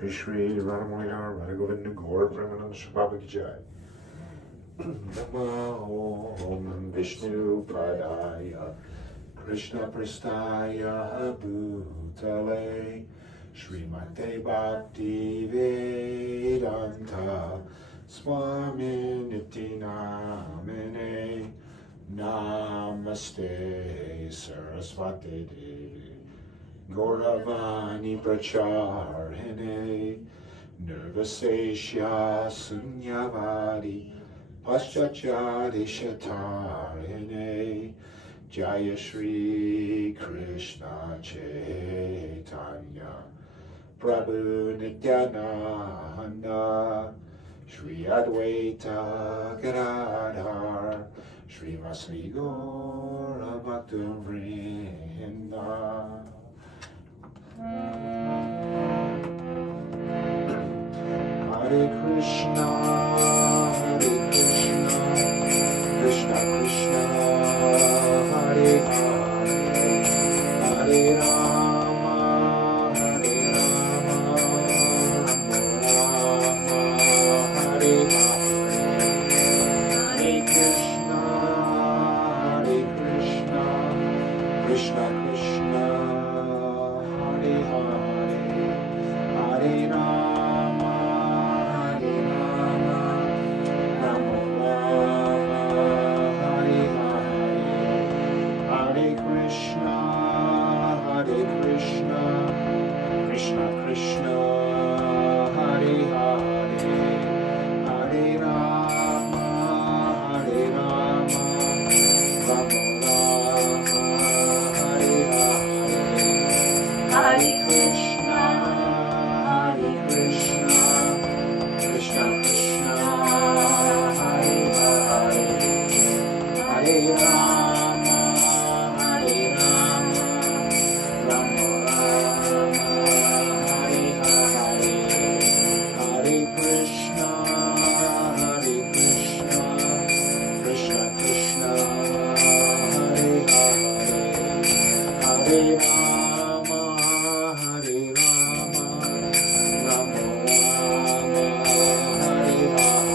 Shri Shri Radhamaya Radhagovinda Gaur Premanand Shubhava Ki Jai. Namo Om Vishnu Padaya Krishna Prastaya Bhutale Srimate Bhakti Vedanta Swami Niti Namine Namaste Saraswati Devi Gauravani Pracharine Nirvasesha Sunyavadi Paschachari Shatarine Jaya Shri Krishna Chaitanya Prabhu Nityananda Shri Advaita Gadadhar Shri Vasri Gaura Bhaktavrinda Hare Krishna, Krishna Krishna, Hare Hare, Hare Rama, Hare Rama, Rama Rama, Hare Hare, Hare Krishna, Krishna Krishna, Hare Hare, Hare Rama, Hare Rama, Rama Rama, Hare Hare, Hare Krishna, Krishna Krishna, Hare Hare, Hare Rama, Hare Rama, Rama Rama, Hare Hare, Hare Krishna, Krishna Krishna, Hare Hare, Hare Rama, Hare Rama, Rama Rama, Hare Hare, Hare Krishna, Krishna Krishna, Hare Hare, Hare Rama, Hare Rama, Rama Rama, Hare Hare, Hare Krishna, Krishna Krishna, Hare Hare, Hare Rama, Hare Rama, Rama Rama, Hare Hare,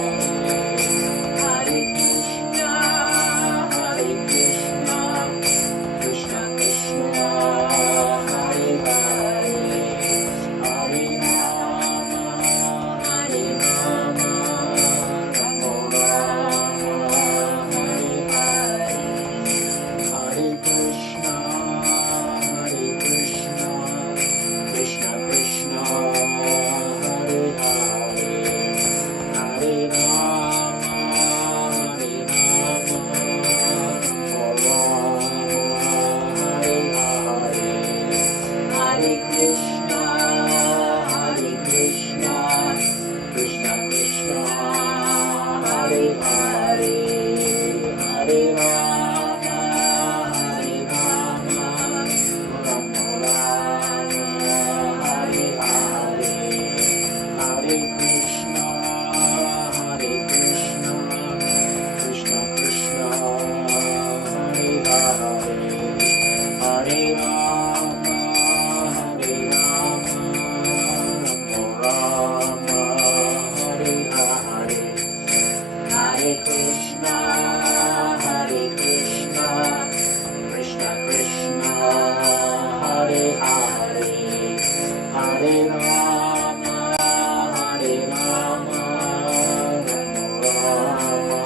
Hare Krishna, Krishna Krishna, Hare Hare, Hare Rama, Hare Rama, Rama Rama, Hare Hare, Hare Krishna, Krishna Krishna, Hare Hare, Hare Rama, Hare Rama, Rama Rama, Hare Hare, Hare Krishna, Krishna Krishna, Hare Hare, Hare Rama, Hare Rama, Rama Rama, Hare Hare, Hare Krishna, Krishna Krishna, Hare Hare, Hare Rama, Hare Rama, Rama Rama,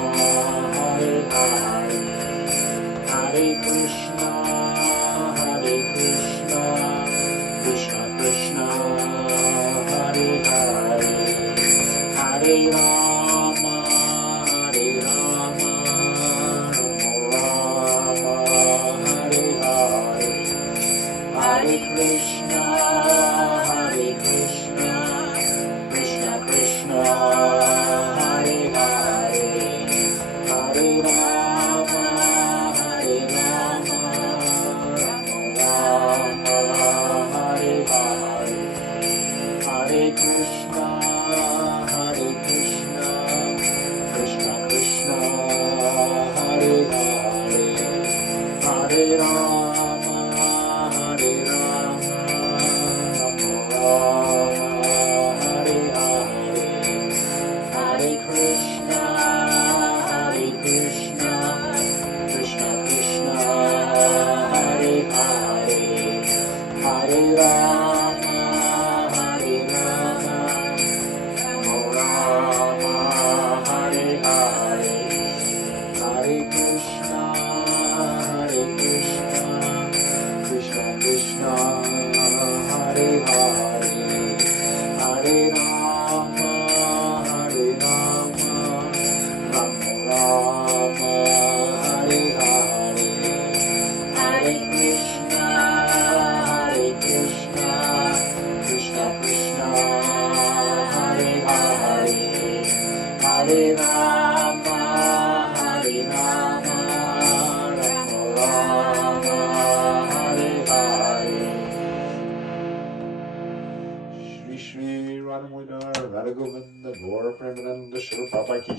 Hare Hare, Hare Krishna, Krishna Krishna, Hare Hare, Hare Rama, Hare Rama, Rama Rama, Hare Hare, Hare Krishna, Krishna Krishna, Hare Hare, Hare Rama, Hare Rama, Rama Rama, Hare Hare, Hare Krishna, Krishna Krishna, Hare Hare, Hare Rama, Hare Rama, Rama Rama,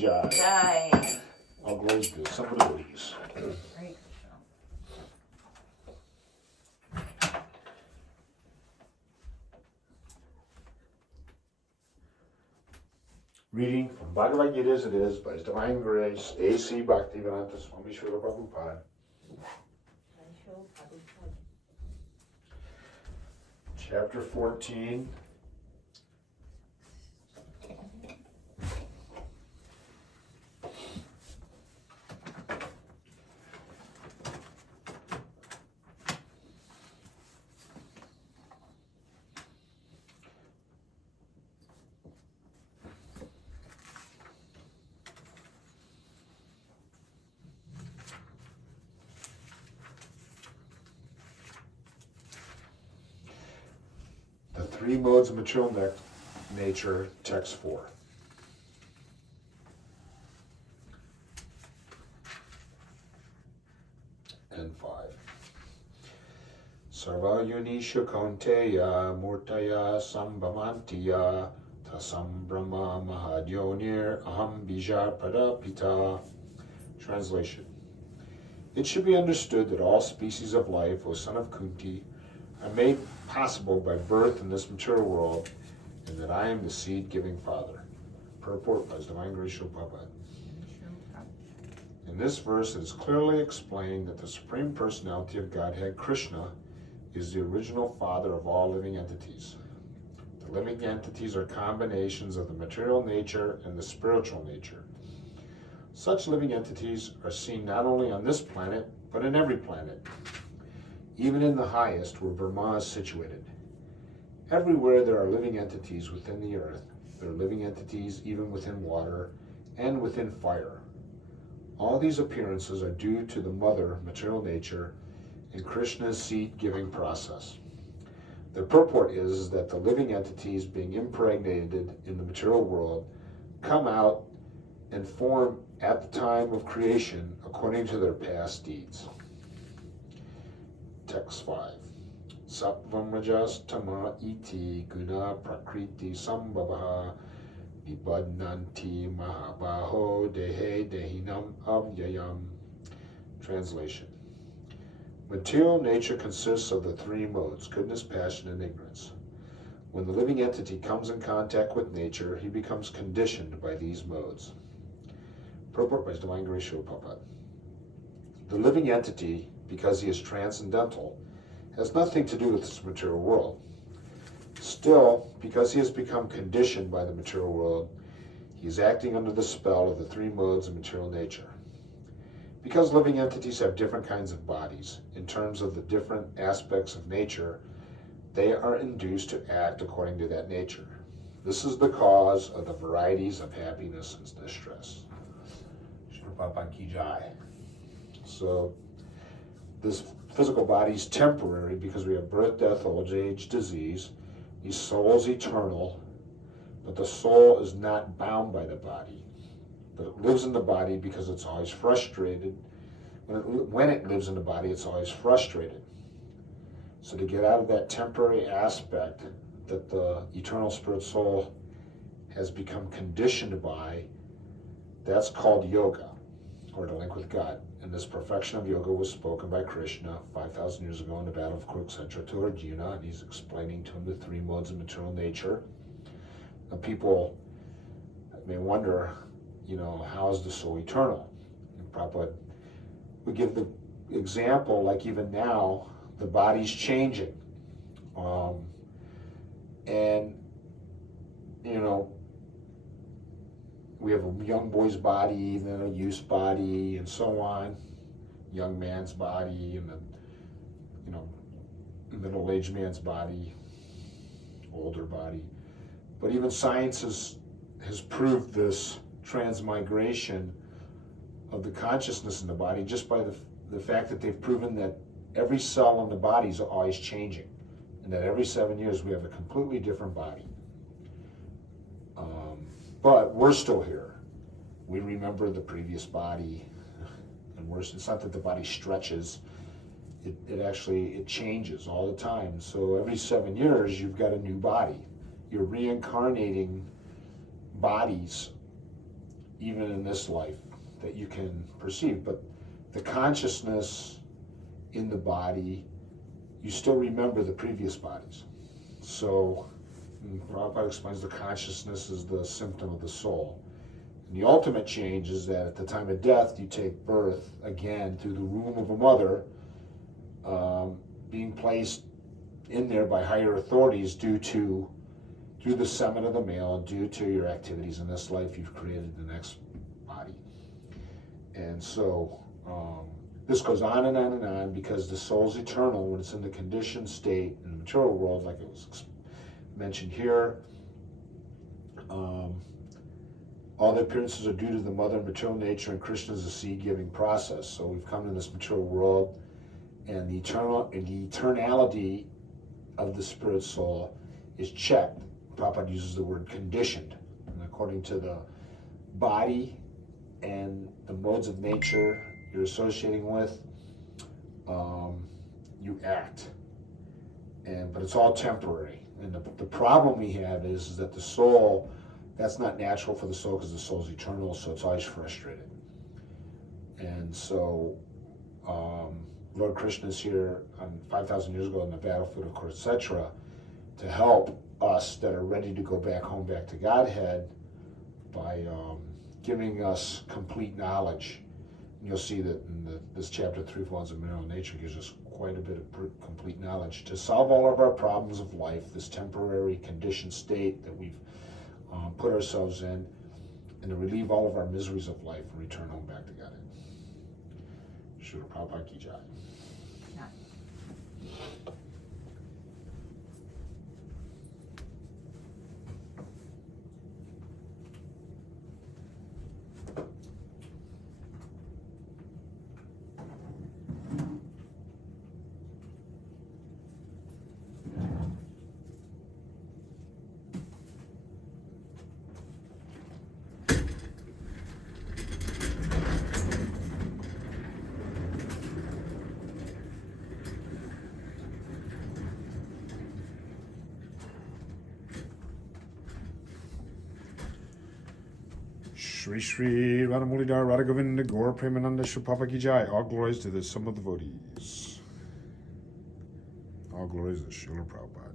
Jai. Jai. All glories be to somebody please. Right. Reading from Bhagavad Gita as it is by His Divine Grace, A.C. Bhaktivedanta Swami Srila Prabhupada. Chapter 14. The three modes of material nature, text 4. And 5. Sarva yunisha kaunteya murtaya sambhavantiya tasam brahma mahadyonir aham bija pradapita. Translation. It should be understood that all species of life, O son of Kunti, are made possible by birth in this material world, and that I am the seed-giving Father. Purport by His Divine Grace Srila Prabhupada. In this verse, it is clearly explained that the Supreme Personality of Godhead, Krishna, is the original Father of all living entities. The living entities are combinations of the material nature and the spiritual nature. Such living entities are seen not only on this planet, but in every planet, even in the highest where Brahma is situated. Everywhere there are living entities within the earth. There are living entities even within water and within fire. All these appearances are due to the mother, material nature, and Krishna's seed-giving process. The purport is that the living entities being impregnated in the material world come out and form at the time of creation according to their past deeds. Text 5. Sattvam rajas tama iti guna prakriti sambhavaha vibadnanti mahabaho dehe dehinam avyayam. Translation. Material nature consists of the three modes, goodness, passion, and ignorance. When the living entity comes in contact with nature, he becomes conditioned by these modes. Purport by His Divine Grace Srila Prabhupada. The living entity, because he is transcendental, has nothing to do with this material world. Still, because he has become conditioned by the material world, he is acting under the spell of the three modes of material nature. Because living entities have different kinds of bodies, in terms of the different aspects of nature, they are induced to act according to that nature. This is the cause of the varieties of happiness and distress. So, this physical body is temporary because we have birth, death, old age, disease. The soul is eternal, but the soul is not bound by the body. But it lives in the body because it's always frustrated. When it lives in the body, it's always frustrated. So to get out of that temporary aspect that the eternal spirit soul has become conditioned by, that's called yoga, or to link with God. And this perfection of yoga was spoken by Krishna 5,000 years ago in the Battle of Kurukshetra to Arjuna, and he's explaining to him the three modes of material nature. And people may wonder, how is the soul eternal? And Prabhupada would give the example, like even now, the body's changing. We have a young boy's body, then a youth's body, and so on. Young man's body, and then, middle-aged man's body, older body. But even science has proved this transmigration of the consciousness in the body just by the fact that they've proven that every cell in the body is always changing, and that every 7 years we have a completely different body. But we're still here. We remember the previous body, and it's not that the body stretches, it changes all the time. So every 7 years you've got a new body. You're reincarnating bodies even in this life, that you can perceive. But the consciousness in the body, you still remember the previous bodies. So Prabhupada explains the consciousness is the symptom of the soul. And the ultimate change is that at the time of death, you take birth again through the womb of a mother, being placed in there by higher authorities through the semen of the male, and due to your activities in this life, you've created the next body. And so this goes on and on and on, because the soul's eternal when it's in the conditioned state in the material world, like it was mentioned here. All the appearances are due to the mother material nature, and Krishna is the seed-giving process. So we've come to this material world, and the eternality of the spirit soul is checked. Prabhupada uses the word conditioned, and according to the body and the modes of nature you're associating with, you act. But it's all temporary. And the problem we have is that the soul, that's not natural for the soul, because the soul's eternal, so it's always frustrated. And so Lord Krishna is here 5,000 years ago on the battlefield, of course, etc., to help us that are ready to go back home, back to Godhead, by giving us complete knowledge. And you'll see that in this chapter, Three Forms of Mineral Nature, gives us quite a bit of complete knowledge to solve all of our problems of life, this temporary conditioned state that we've put ourselves in, and to relieve all of our miseries of life and return home back to Godhead. Srila Prabhupada Ki Jai. Shri Shri Radha Mulidhar Radha Govinda Gaur Premananda Shri Prabhupada Ki Jai. All glories to the sum of devotees. All glories to Srila Prabhupada.